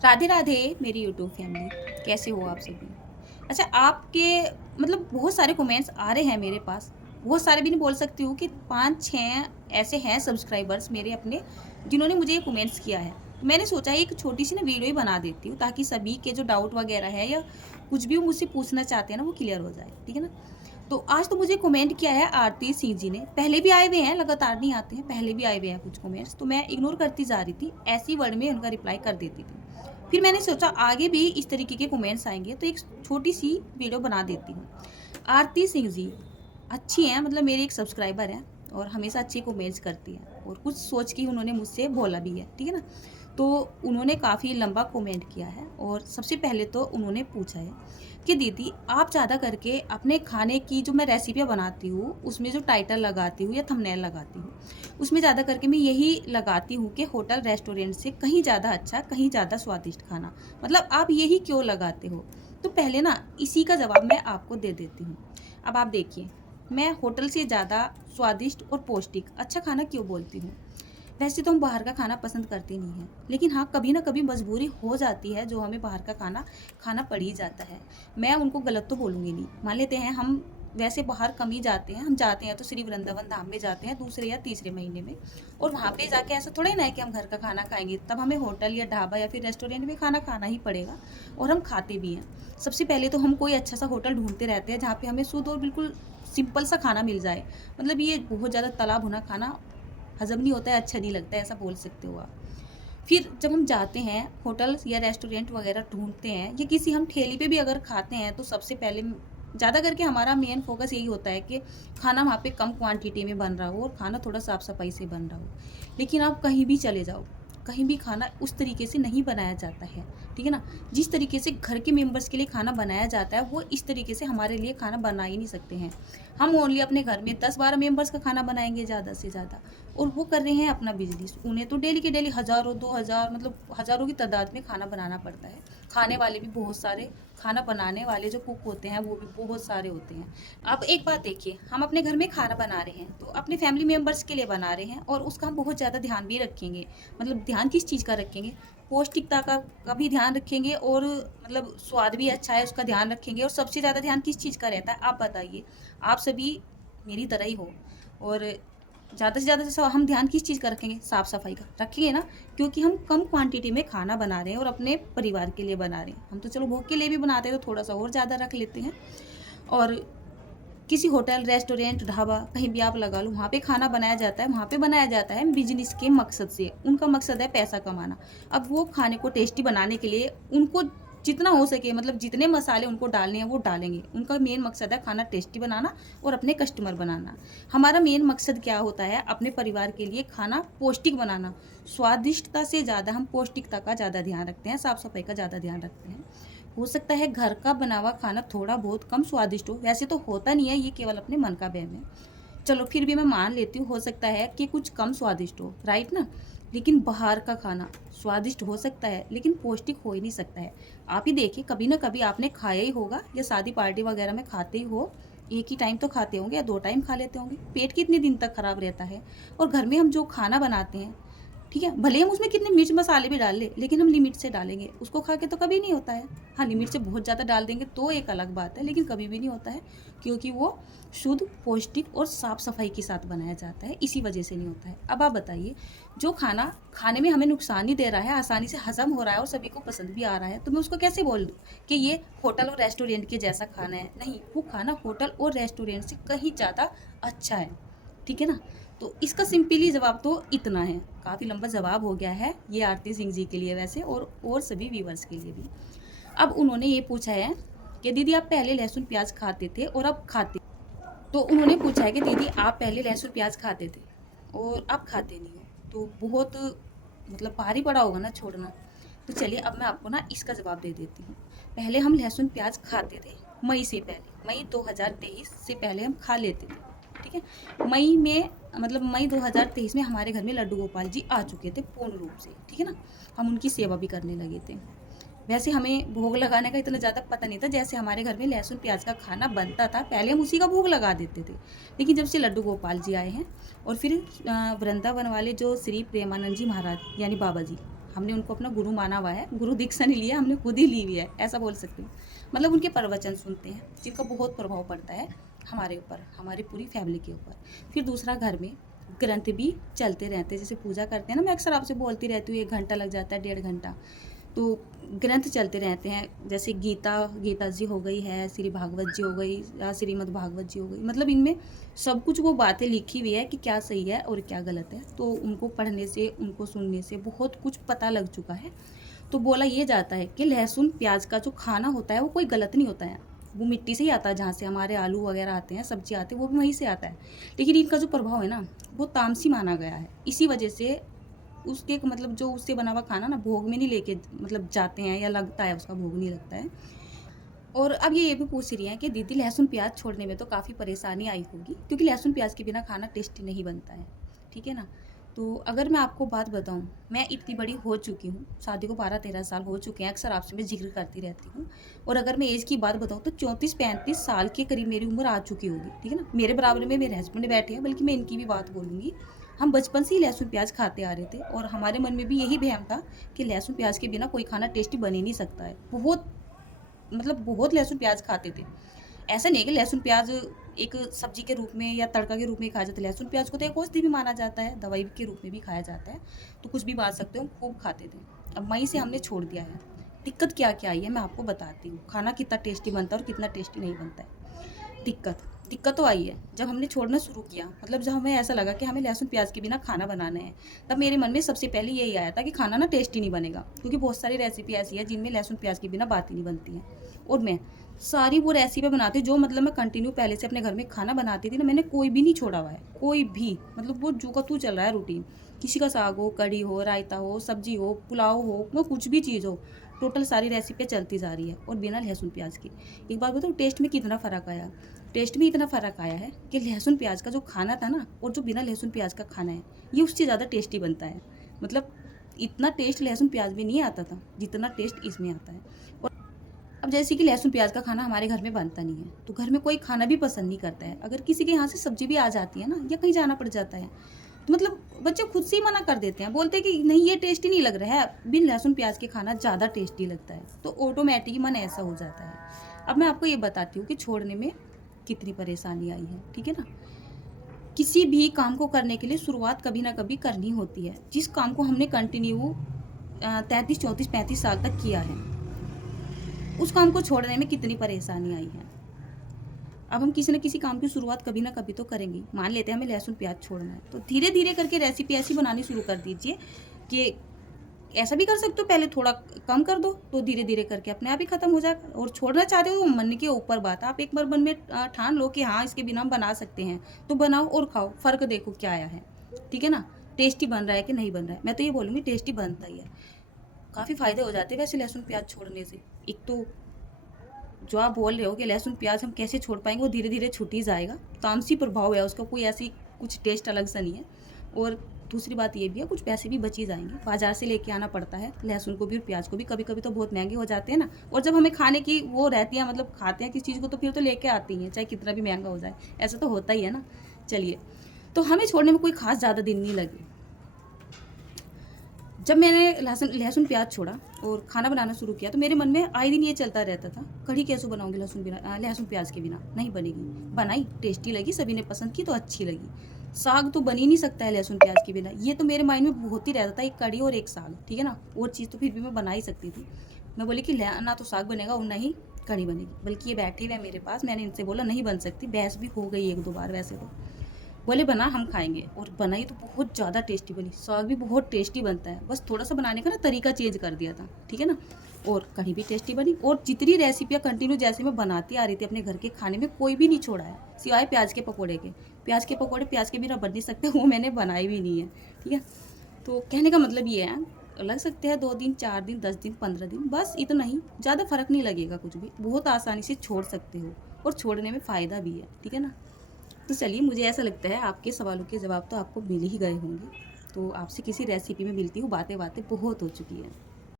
राधे राधे मेरी YouTube family, कैसे हो आप सभी। अच्छा, आपके मतलब बहुत सारे कमेंट्स आ रहे हैं मेरे पास। बहुत सारे भी नहीं बोल सकती हूँ कि 5-6 ऐसे हैं सब्सक्राइबर्स मेरे अपने, जिन्होंने मुझे ये कमेंट्स किया है। तो मैंने सोचा एक छोटी-सी ना वीडियो ही बना देती हूँ, ताकि सभी के जो डाउट वगैरह है या कुछ भी वो मुझसे पूछना चाहते हैं ना, वो क्लियर हो जाए, ठीक है ना? तो आज तो मुझे कमेंट किया है आरती सिंह जी ने। पहले भी आए हुए हैं, लगातार नहीं आते हैं, पहले भी आए हुए हैं कुछ कमेंट्स, तो मैं इग्नोर करती जा रही थी, ऐसी वर्ड में उनका रिप्लाई कर देती थी। फिर मैंने सोचा आगे भी इस तरीके के कमेंट्स आएँगे, तो एक छोटी-सी वीडियो बना देती हूँ। आरती सिंह जी अच्छी हैं, मतलब मेरी एक सब्सक्राइबर हैं और हमेशा अच्छी कमेंट्स करती हैं, और कुछ सोच के उन्होंने मुझसे बोला भी है, ठीक है ना? तो उन्होंने काफ़ी लंबा कमेंट किया है, और सबसे पहले तो उन्होंने पूछा है कि दीदी आप ज़्यादा करके अपने खाने की जो मैं रेसिपियाँ बनाती हूँ, उसमें जो टाइटल लगाती हूँ या थंबनेल लगाती हूँ, उसमें ज़्यादा करके मैं यही लगाती हूँ कि होटल रेस्टोरेंट से कहीं ज़्यादा अच्छा, कहीं ज़्यादा स्वादिष्ट खाना। मतलब आप यही क्यों लगाते हो? तो पहले ना इसी का जवाब मैं आपको दे देती हूँ। अब आप देखिए, मैं होटल से ज़्यादा स्वादिष्ट और पौष्टिक अच्छा खाना क्यों बोलती हूँ? वैसे तो हम बाहर का खाना पसंद करते नहीं हैं, लेकिन हाँ, कभी न कभी मजबूरी हो जाती है, जो हमें बाहर का खाना खाना पड़ ही जाता है। मैं उनको गलत तो बोलूँगी नहीं। मान लेते हैं हम वैसे बाहर कम ही जाते हैं, हम जाते हैं तो श्री वृंदावन धाम में जाते हैं दूसरे या तीसरे महीने में, और वहाँ पे जाके ऐसा थोड़ा ही ना है कि हम घर का खाना खाएँगे, तब हमें होटल या ढाबा या फिर रेस्टोरेंट में खाना खाना ही पड़ेगा, और हम खाते भी हैं। सबसे पहले तो हम कोई अच्छा-सा होटल ढूँढते रहते हैं, जहाँ पे हमें शुद्ध और बिल्कुल सिंपल सा खाना मिल जाए। मतलब ये बहुत ज़्यादा तला भुना खाना हज़म नहीं होता है, अच्छा नहीं लगता है, ऐसा बोल सकते हो आप। फिर जब हम जाते हैं होटल्स या रेस्टोरेंट वगैरह ढूँढते हैं, या किसी हम ठेले पे भी अगर खाते हैं, तो सबसे पहले ज़्यादा करके हमारा मेन फ़ोकस यही होता है कि खाना वहाँ पे कम क्वांटिटी में बन रहा हो और खाना थोड़ा साफ-सफाई से बन रहा हो। लेकिन आप कहीं भी चले जाओ, कहीं भी खाना उस तरीके से नहीं बनाया जाता है, ठीक है ना? जिस तरीके से घर के मेंबर्स के लिए खाना बनाया जाता है, वो इस तरीके से हमारे लिए खाना बना ही नहीं सकते हैं। हम ओनली अपने घर में 10-12 मेंबर्स का खाना बनाएँगे ज़्यादा से ज़्यादा, और वो कर रहे हैं अपना बिज़नेस। उन्हें तो डेली के डेली हज़ारों, 2000, मतलब हज़ारों की तादाद में खाना बनाना पड़ता है। खाने वाले भी बहुत सारे, खाना बनाने वाले जो कुक होते हैं, वो भी बहुत सारे होते हैं। अब एक बात देखिए, हम अपने घर में खाना बना रहे हैं, तो अपने फैमिली मेंबर्स के लिए बना रहे हैं, और उसका हम बहुत ज़्यादा ध्यान भी रखेंगे। मतलब ध्यान किस चीज़ का रखेंगे? पौष्टिकता का भी ध्यान रखेंगे, और मतलब स्वाद भी अच्छा है उसका ध्यान रखेंगे, और सबसे ज़्यादा ध्यान किस चीज़ का रहता है, आप बताइए? आप सभी मेरी तरह ही हो, और ज़्यादा से ज़्यादा जैसे हम ध्यान किस चीज़ का रखेंगे? साफ-सफाई का, रखेंगे ना? क्योंकि हम कम क्वांटिटी में खाना बना रहे हैं और अपने परिवार के लिए बना रहे हैं। हम तो चलो भोग के लिए भी बनाते हैं, तो थोड़ा-सा और ज़्यादा रख लेते हैं। और किसी होटल, रेस्टोरेंट, ढाबा कहीं भी आप लगा लो, वहाँ पे खाना बनाया जाता है, वहाँ पे बनाया जाता है बिज़नेस के मकसद से। उनका मकसद है पैसा कमाना। अब वो खाने को टेस्टी बनाने के लिए उनको जितना हो सके, मतलब जितने मसाले उनको डालने हैं वो डालेंगे। उनका मेन मकसद है खाना टेस्टी बनाना और अपने कस्टमर बनाना। हमारा मेन मकसद क्या होता है? अपने परिवार के लिए खाना पौष्टिक बनाना। स्वादिष्टता से ज़्यादा हम पौष्टिकता का ज़्यादा ध्यान रखते हैं, साफ-सफाई का ज़्यादा ध्यान रखते हैं। हो सकता है घर का बना हुआ खाना थोड़ा बहुत कम स्वादिष्ट हो, वैसे तो होता नहीं है, ये केवल अपने मन का वहम है। चलो फिर भी मैं मान लेती हूँ, हो सकता है कि कुछ कम स्वादिष्ट हो, राइट ना? लेकिन बाहर का खाना स्वादिष्ट हो सकता है, लेकिन पौष्टिक हो ही नहीं सकता है। आप ही देखिए, कभी ना कभी आपने खाया ही होगा, या शादी पार्टी वगैरह में खाते ही हो, एक ही टाइम तो खाते होंगे या 2 टाइम खा लेते होंगे। पेट कितने दिन तक खराब रहता है? और घर में हम जो खाना बनाते हैं, ठीक है, भले ही हम उसमें कितने मिर्च मसाले भी डाल लें, लेकिन हम लिमिट से डालेंगे, उसको खा के तो कभी नहीं होता है। हाँ, लिमिट से बहुत ज़्यादा डाल देंगे तो एक अलग बात है, लेकिन कभी भी नहीं होता है, क्योंकि वो शुद्ध, पौष्टिक और साफ-सफाई के साथ बनाया जाता है, इसी वजह से नहीं होता है। अब आप बताइए, जो खाना खाने में हमें नुकसान नहीं दे रहा है, आसानी से हज़म हो रहा है और सभी को पसंद भी आ रहा है, तो मैं उसको कैसे बोल दूँ कि ये होटल और रेस्टोरेंट के जैसा खाना है? नहीं, वो खाना होटल और रेस्टोरेंट से कहीं ज़्यादा अच्छा है, ठीक है ना? तो इसका सिंपली जवाब तो इतना है। काफ़ी लंबा जवाब हो गया है ये आरती सिंह जी के लिए वैसे, और सभी व्यूअर्स के लिए भी। अब उन्होंने ये पूछा है कि दीदी आप पहले लहसुन प्याज खाते थे और अब खाते, तो उन्होंने पूछा है कि दीदी आप पहले लहसुन प्याज खाते थे और अब खाते नहीं हो, तो बहुत मतलब भारी पड़ा होगा ना छोड़ना। तो चलिए अब मैं आपको ना इसका जवाब दे देती हूँ। पहले हम लहसुन प्याज खाते थे, मई से पहले, मई 2023 से पहले हम खा लेते थे, ठीक है। मई में, मतलब मई 2023 में हमारे घर में लड्डू गोपाल जी आ चुके थे पूर्ण रूप से, ठीक है ना। हम उनकी सेवा भी करने लगे थे। वैसे हमें भोग लगाने का इतना ज़्यादा पता नहीं था, जैसे हमारे घर में लहसुन प्याज का खाना बनता था पहले हम उसी का भोग लगा देते थे। लेकिन जब से लड्डू गोपाल जी आए हैं, और फिर वृंदावन वाले जो श्री प्रेमानंद जी महाराज यानी बाबा जी, हमने उनको अपना गुरु माना हुआ है, गुरु दीक्षा नहीं लिया, हमने खुद ही ली हुई है, ऐसा बोल सकती हूँ। मतलब उनके प्रवचन सुनते हैं जिनका बहुत प्रभाव पड़ता है हमारे ऊपर, हमारी पूरी फैमिली के ऊपर। फिर दूसरा, घर में ग्रंथ भी चलते रहते हैं, जैसे पूजा करते हैं ना, मैं अक्सर आपसे बोलती रहती हूँ 1 घंटा लग जाता है, 1.5 घंटा, तो ग्रंथ चलते रहते हैं। जैसे गीता जी हो गई है, श्री भागवत जी हो गई या श्रीमद् भागवत जी हो गई, मतलब इनमें सब कुछ वो बातें लिखी हुई है कि क्या सही है और क्या गलत है। तो उनको पढ़ने से, उनको सुनने से बहुत कुछ पता लग चुका है। तो बोला ये जाता है कि लहसुन प्याज का जो खाना होता है वो कोई गलत नहीं होता है, वो मिट्टी से ही आता है, जहाँ से हमारे आलू वगैरह आते हैं, सब्जी आती है, वो भी वहीं से आता है। लेकिन इनका जो प्रभाव है ना, वो तामसी माना गया है। इसी वजह से उसके मतलब जो उससे बना हुआ खाना ना भोग में नहीं लेके मतलब जाते हैं, या लगता है उसका भोग नहीं लगता है। और अब ये भी पूछ रही हैं कि दीदी लहसुन प्याज छोड़ने में तो काफ़ी परेशानी आई होगी, क्योंकि लहसुन प्याज के बिना खाना टेस्टी नहीं बनता है, ठीक है ना। तो अगर मैं आपको बात बताऊं, मैं इतनी बड़ी हो चुकी हूँ, शादी को 12-13 साल हो चुके हैं, अक्सर आपसे मैं जिक्र करती रहती हूँ। और अगर मैं एज की बात बताऊँ तो 34-35 साल के करीब मेरी उम्र आ चुकी होगी, ठीक है ना। मेरे बराबर में मेरे हस्बैंड बैठे हैं, बल्कि मैं इनकी भी बात बोलूँगी। हम बचपन से ही लहसुन प्याज खाते आ रहे थे, और हमारे मन में भी यही वहम था कि लहसुन प्याज के बिना कोई खाना टेस्टी बन ही नहीं सकता है। बहुत मतलब बहुत लहसुन प्याज खाते थे। ऐसा नहीं है कि लहसुन प्याज एक सब्जी के रूप में या तड़का के रूप में खाया जाता है। लहसुन प्याज को तो एक औषधि भी माना जाता है, दवाई के रूप में भी खाया जाता है, तो कुछ भी मान सकते हो, हम खूब खाते थे। अब मई से हमने छोड़ दिया है। दिक्कत क्या क्या आई है मैं आपको बताती हूँ, खाना कितना टेस्टी बनता है और कितना टेस्टी नहीं बनता है। दिक्कत तो आई है जब हमने छोड़ना शुरू किया, मतलब जब हमें ऐसा लगा कि हमें लहसुन प्याज के बिना खाना बनाना है, तब मेरे मन में सबसे पहले यही आया था कि खाना ना टेस्टी नहीं बनेगा, क्योंकि बहुत सारी रेसिपी ऐसी है जिनमें लहसुन प्याज के बिना बात ही नहीं बनती है। और मैं सारी वो रेसिपी बनाती जो मतलब मैं कंटिन्यू पहले से अपने घर में खाना बनाती थी ना, मैंने कोई भी नहीं छोड़ा हुआ है, कोई भी, मतलब वो जो का तू चल रहा है रूटीन। किसी का साग हो, कढ़ी हो, रायता हो, सब्जी हो, पुलाव हो, वो कुछ भी चीज़ हो, टोटल सारी रेसिपी चलती जा रही है और बिना लहसुन प्याज की। एक बात बताऊँ, टेस्ट में कितना फ़र्क आया। टेस्ट में इतना फ़र्क आया है कि लहसुन प्याज का जो खाना था ना, और जो बिना लहसुन प्याज का खाना है, ये उससे ज़्यादा टेस्टी बनता है। मतलब इतना टेस्ट लहसुन प्याज में नहीं आता था जितना टेस्ट इसमें आता है। और अब जैसे कि लहसुन प्याज का खाना हमारे घर में बनता नहीं है, तो घर में कोई खाना भी पसंद नहीं करता है। अगर किसी के यहाँ से सब्जी भी आ जाती है ना, या कहीं जाना पड़ जाता है, तो मतलब बच्चे खुद से ही मना कर देते हैं, बोलते हैं कि नहीं ये टेस्टी नहीं लग रहा है, बिन लहसुन प्याज के खाना ज़्यादा टेस्टी लगता है। तो ऑटोमेटिक मन ऐसा हो जाता है। अब मैं आपको ये बताती हूँ कि छोड़ने में कितनी परेशानी आई है, ठीक है ना। किसी भी काम को करने के लिए शुरुआत कभी ना कभी करनी होती है। जिस काम को हमने कंटिन्यू 33-34-35 साल तक किया है, उस काम को छोड़ने में कितनी परेशानी आई है। अब हम किसी न किसी काम की शुरुआत कभी ना कभी तो करेंगे। मान लेते हैं हमें लहसुन प्याज छोड़ना है, तो धीरे धीरे करके रेसिपी ऐसी बनानी शुरू कर दीजिए कि ऐसा भी कर सकते हो, पहले थोड़ा कम कर दो तो धीरे धीरे करके अपने आप ही खत्म हो जाएगा। और छोड़ना चाहते हो तो मन के ऊपर बात, आप एक बार मन में ठान लो कि हाँ इसके बिना हम बना सकते हैं, तो बनाओ और खाओ, फ़र्क देखो क्या आया है, ठीक है ना। टेस्टी बन रहा है कि नहीं बन रहा है, मैं तो ये बोलूँगी टेस्टी बनता ही है। काफ़ी फ़ायदे हो जाते हैं वैसे लहसुन प्याज छोड़ने से। एक तो जो आप बोल रहे हो कि लहसुन प्याज हम कैसे छोड़ पाएंगे, वो धीरे धीरे छूट ही जाएगा, तामसी प्रभाव है उसका, कोई ऐसी कुछ टेस्ट अलग सा नहीं है। और दूसरी बात ये भी है, कुछ पैसे भी बच ही जाएंगे, बाजार से लेके आना पड़ता है लहसुन को भी और प्याज को भी, कभी कभी तो बहुत महंगे हो जाते हैं ना। और जब हमें खाने की वो रहती है, मतलब खाते हैं किस चीज़ को, तो फिर तो लेके आती हैं चाहे कितना भी महंगा हो जाए, ऐसा तो होता ही है ना। चलिए, तो हमें छोड़ने में कोई खास ज़्यादा दिन नहीं लगे। जब मैंने लहसुन प्याज छोड़ा और खाना बनाना शुरू किया, तो मेरे मन में आए दिन ये चलता रहता था, कढ़ी कैसे बनाऊंगी लहसुन प्याज के बिना, नहीं बनेगी। बनाई, टेस्टी लगी, सभी ने पसंद की तो अच्छी लगी। साग तो बन ही नहीं सकता है लहसुन प्याज के बिना, ये तो मेरे माइंड में बहुत ही रहता था, एक कढ़ी और एक साग, ठीक है ना। और चीज़ तो फिर भी मैं बना ही सकती थी। मैं बोली कि ना तो साग बनेगा और ना ही कढ़ी बनेगी, बल्कि ये बैठे हुए मेरे पास, मैंने इनसे बोला नहीं बन सकती, बहस भी हो गई 1-2 बार वैसे तो। बोले बना, हम खाएंगे, और बनाई तो बहुत ज़्यादा टेस्टी बनी। साग भी बहुत टेस्टी बनता है, बस थोड़ा सा बनाने का ना तरीका चेंज कर दिया था, ठीक है ना। और कढ़ी भी टेस्टी बनी। और जितनी रेसिपियाँ कंटिन्यू जैसे मैं बनाती आ रही थी अपने घर के खाने में, कोई भी नहीं छोड़ा है सिवाय प्याज के पकौड़े के। प्याज के पकौड़े प्याज के बिना बन नहीं सकते, वो मैंने बनाए भी नहीं है, ठीक है। तो कहने का मतलब ये है, लग सकते हैं 2 दिन, 4 दिन, 10 दिन, 15 दिन, बस इतना ही, ज़्यादा फर्क नहीं लगेगा कुछ भी, बहुत आसानी से छोड़ सकते हो और छोड़ने में फ़ायदा भी है, ठीक है ना। तो चलिए, मुझे ऐसा लगता है आपके सवालों के जवाब तो आपको मिल ही गए होंगे। तो आपसे किसी रेसिपी में मिलती हूँ, बातें बातें बहुत हो चुकी है।